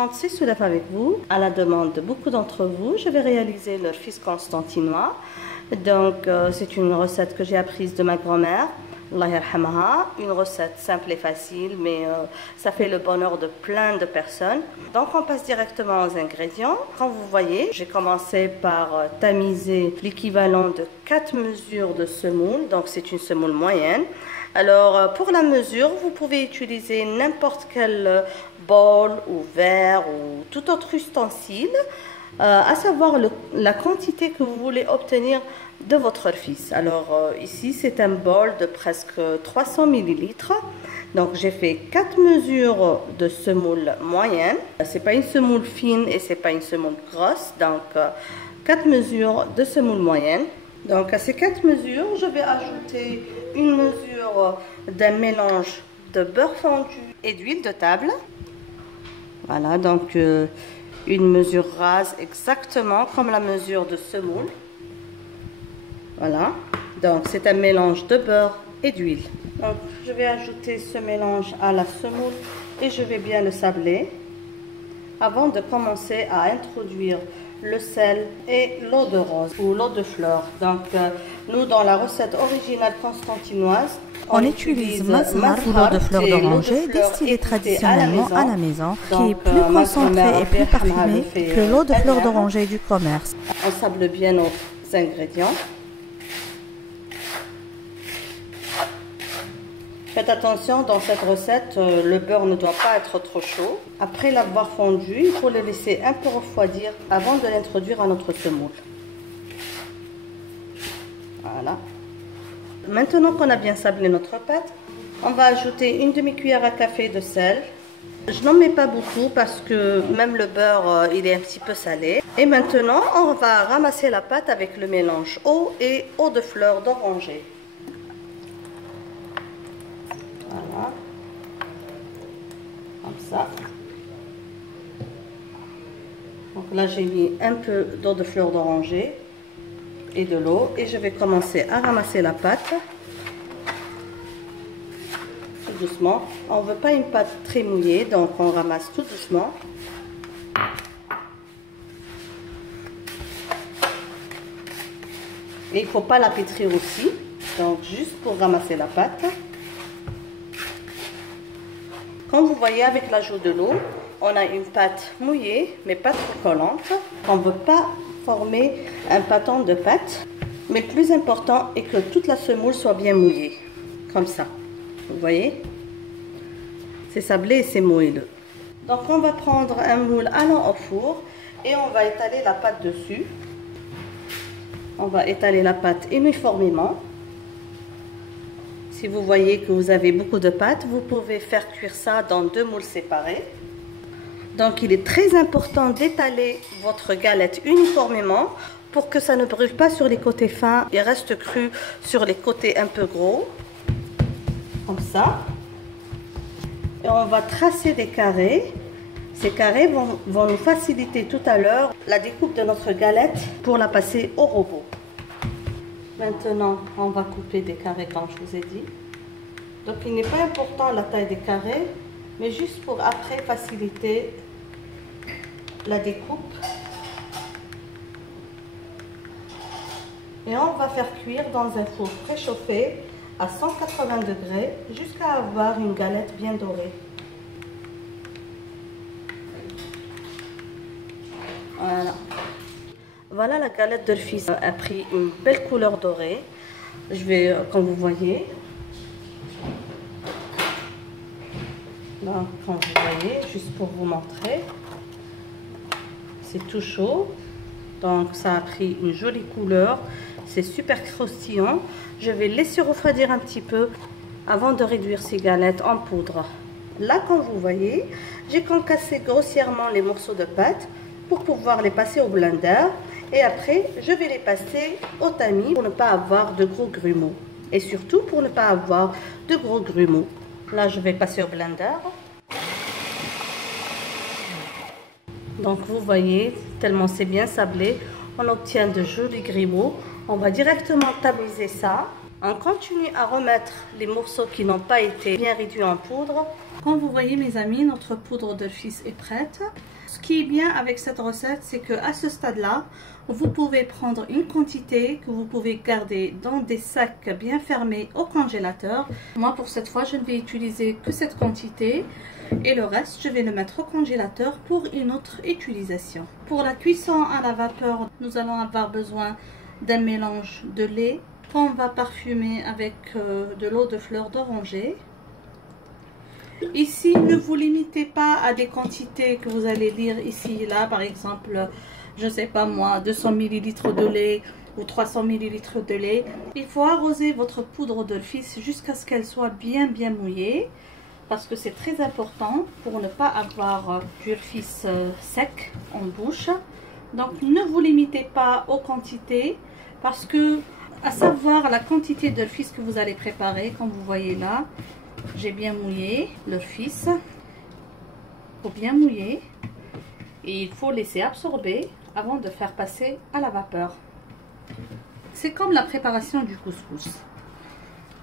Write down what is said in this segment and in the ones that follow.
demande c'est Soulaf avec vous. À la demande de beaucoup d'entre vous, je vais réaliser leur fils constantinois. Donc, c'est une recette que j'ai apprise de ma grand-mère. Allah yarhamaha, une recette simple et facile, mais ça fait le bonheur de plein de personnes. Donc on passe directement aux ingrédients. Quand vous voyez, j'ai commencé par tamiser l'équivalent de 4 mesures de semoule, donc c'est une semoule moyenne. Alors pour la mesure, vous pouvez utiliser n'importe quel bol ou verre ou tout autre ustensile, à savoir la quantité que vous voulez obtenir de votre fils. Alors ici c'est un bol de presque 300 ml. Donc j'ai fait 4 mesures de semoule moyenne. C'est pas une semoule fine et c'est pas une semoule grosse. Donc 4 mesures de semoule moyenne. Donc à ces 4 mesures, je vais ajouter une mesure d'un mélange de beurre fondu et d'huile de table. Voilà, donc une mesure rase exactement comme la mesure de semoule. Voilà, donc c'est un mélange de beurre et d'huile. Donc je vais ajouter ce mélange à la semoule et je vais bien le sabler avant de commencer à introduire le sel et l'eau de rose ou l'eau de fleur. Donc nous dans la recette originale constantinoise, on utilise mazhar ou l'eau de fleur d'oranger distillée traditionnellement à la maison, qui est plus concentrée et plus parfumée que l'eau de fleur d'oranger du commerce. On sable bien nos ingrédients. Faites attention, dans cette recette, le beurre ne doit pas être trop chaud. Après l'avoir fondu, il faut le laisser un peu refroidir avant de l'introduire à notre semoule. Voilà. Maintenant qu'on a bien sablé notre pâte, on va ajouter une demi-cuillère à café de sel. Je n'en mets pas beaucoup parce que même le beurre, il est un petit peu salé. Et maintenant, on va ramasser la pâte avec le mélange eau et eau de fleur d'oranger. Voilà, comme ça. Donc là j'ai mis un peu d'eau de fleur d'oranger et de l'eau et je vais commencer à ramasser la pâte tout doucement. On ne veut pas une pâte très mouillée, donc on ramasse tout doucement. Et il ne faut pas la pétrir aussi, donc juste pour ramasser la pâte. Comme vous voyez, avec l'ajout de l'eau, on a une pâte mouillée, mais pas trop collante. On ne veut pas former un pâton de pâte, mais le plus important est que toute la semoule soit bien mouillée, comme ça. Vous voyez? C'est sablé et c'est moelleux. Donc on va prendre un moule allant au four et on va étaler la pâte dessus. On va étaler la pâte uniformément. Si vous voyez que vous avez beaucoup de pâte, vous pouvez faire cuire ça dans 2 moules séparés. Donc il est très important d'étaler votre galette uniformément pour que ça ne brûle pas sur les côtés fins et reste cru sur les côtés un peu gros. Comme ça. Et on va tracer des carrés. Ces carrés vont nous faciliter tout à l'heure la découpe de notre galette pour la passer au robot. Maintenant, on va couper des carrés comme je vous ai dit. Donc, il n'est pas important la taille des carrés, mais juste pour après faciliter la découpe. Et on va faire cuire dans un four préchauffé à 180 degrés jusqu'à avoir une galette bien dorée. Voilà. Voilà, la galette de fils a pris une belle couleur dorée. Je vais, comme vous voyez, là, comme vous voyez, juste pour vous montrer, c'est tout chaud. Donc ça a pris une jolie couleur, c'est super croustillant. Je vais laisser refroidir un petit peu avant de réduire ces galettes en poudre. Là, comme vous voyez, j'ai concassé grossièrement les morceaux de pâte pour pouvoir les passer au blender. Et après, je vais les passer au tamis pour ne pas avoir de gros grumeaux. Et surtout pour ne pas avoir de gros grumeaux. Là, je vais passer au blender. Donc, vous voyez, tellement c'est bien sablé, on obtient de jolis grumeaux. On va directement tamiser ça. On continue à remettre les morceaux qui n'ont pas été bien réduits en poudre Comme vous voyez mes amis, notre poudre de fils est prête. Ce qui est bien avec cette recette, c'est qu'à ce stade-là, vous pouvez prendre une quantité que vous pouvez garder dans des sacs bien fermés au congélateur. Moi pour cette fois, je ne vais utiliser que cette quantité et le reste, je vais le mettre au congélateur pour une autre utilisation. Pour la cuisson à la vapeur, nous allons avoir besoin d'un mélange de lait qu'on va parfumer avec de l'eau de fleur d'oranger. Ici, ne vous limitez pas à des quantités que vous allez lire ici et là, par exemple, je ne sais pas moi, 200 ml de lait ou 300 ml de lait. Il faut arroser votre poudre de fils jusqu'à ce qu'elle soit bien mouillée, parce que c'est très important pour ne pas avoir du fils sec en bouche. Donc ne vous limitez pas aux quantités, parce que à savoir la quantité de fils que vous allez préparer, comme vous voyez là, j'ai bien mouillé le fils. Il faut bien mouiller et il faut laisser absorber avant de faire passer à la vapeur. C'est comme la préparation du couscous.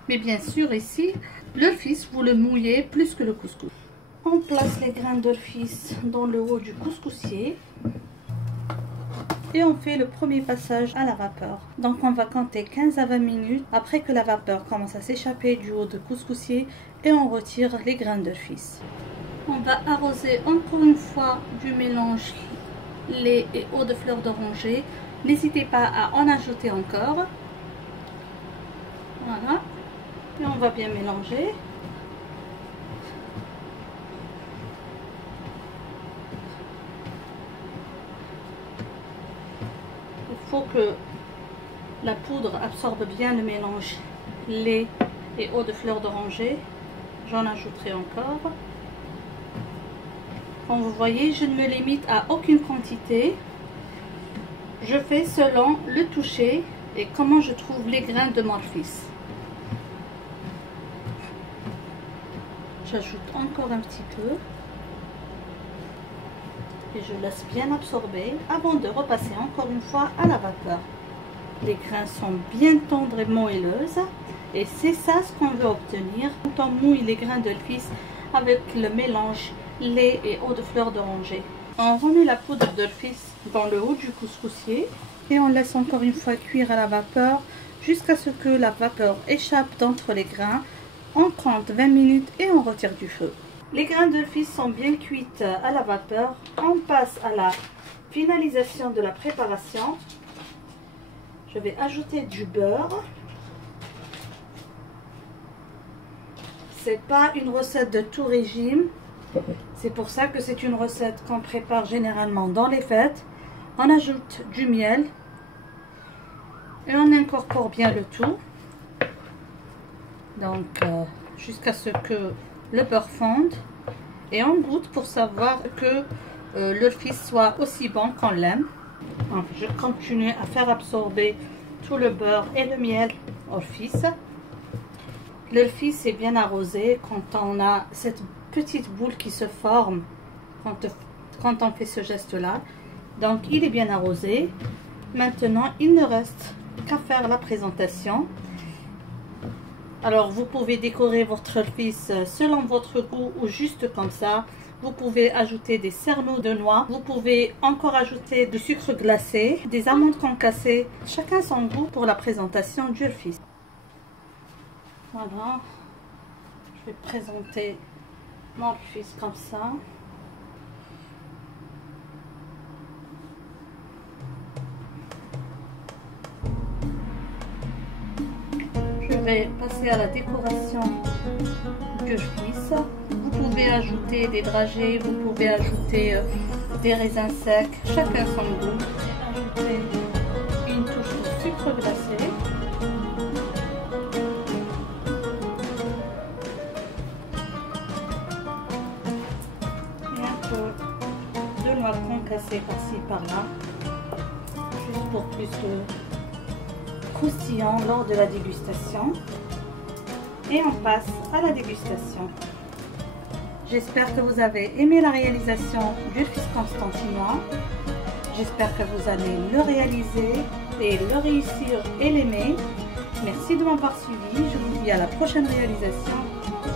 Mais bien sûr ici, le fils, vous le mouillez plus que le couscous. On place les grains de fils dans le haut du couscoussier. Et on fait le premier passage à la vapeur. Donc on va compter 15 à 20 minutes après que la vapeur commence à s'échapper du haut de couscoussier et on retire les grains de fils. On va arroser encore une fois du mélange lait et eau de fleur d'oranger. N'hésitez pas à en ajouter encore. Voilà. Et on va bien mélanger. Il faut que la poudre absorbe bien le mélange lait et eau de fleur d'oranger. J'en ajouterai encore. Comme vous voyez, je ne me limite à aucune quantité. Je fais selon le toucher et comment je trouve les grains de mon fils. J'ajoute encore un petit peu. Et je laisse bien absorber avant de repasser encore une fois à la vapeur. Les grains sont bien tendres et moelleuses et c'est ça ce qu'on veut obtenir quand on mouille les grains de fils avec le mélange lait et eau de fleur d'oranger. On remet la poudre de fils dans le haut du couscoussier et on laisse encore une fois cuire à la vapeur jusqu'à ce que la vapeur échappe d'entre les grains. On compte 20 minutes et on retire du feu. Les grains de fils sont bien cuits à la vapeur. On passe à la finalisation de la préparation. Je vais ajouter du beurre. C'est pas une recette de tout régime. C'est pour ça que c'est une recette qu'on prépare généralement dans les fêtes. On ajoute du miel et on incorpore bien le tout. Donc jusqu'à ce que le beurre fonde et on goûte pour savoir que le fils soit aussi bon qu'on l'aime. Je continue à faire absorber tout le beurre et le miel au fils. Le fils est bien arrosé quand on a cette petite boule qui se forme quand on fait ce geste là. Donc il est bien arrosé. Maintenant il ne reste qu'à faire la présentation. Alors vous pouvez décorer votre fils selon votre goût ou juste comme ça. Vous pouvez ajouter des cerneaux de noix. Vous pouvez encore ajouter du sucre glacé, des amandes concassées. Chacun son goût pour la présentation du fils. Voilà. Je vais présenter mon fils comme ça. Je vais passer à la décoration du fils. Vous pouvez ajouter des dragées, vous pouvez ajouter des raisins secs, chacun son goût. Ajouter une touche de sucre glacé. Et un peu de noix concassées par-ci par-là, juste pour plus de croustillant lors de la dégustation. Et on passe à la dégustation. J'espère que vous avez aimé la réalisation du fils constantinois. J'espère que vous allez le réaliser et le réussir et l'aimer. Merci de m'avoir suivi. Je vous dis à la prochaine réalisation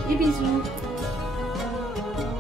et bisous. الله.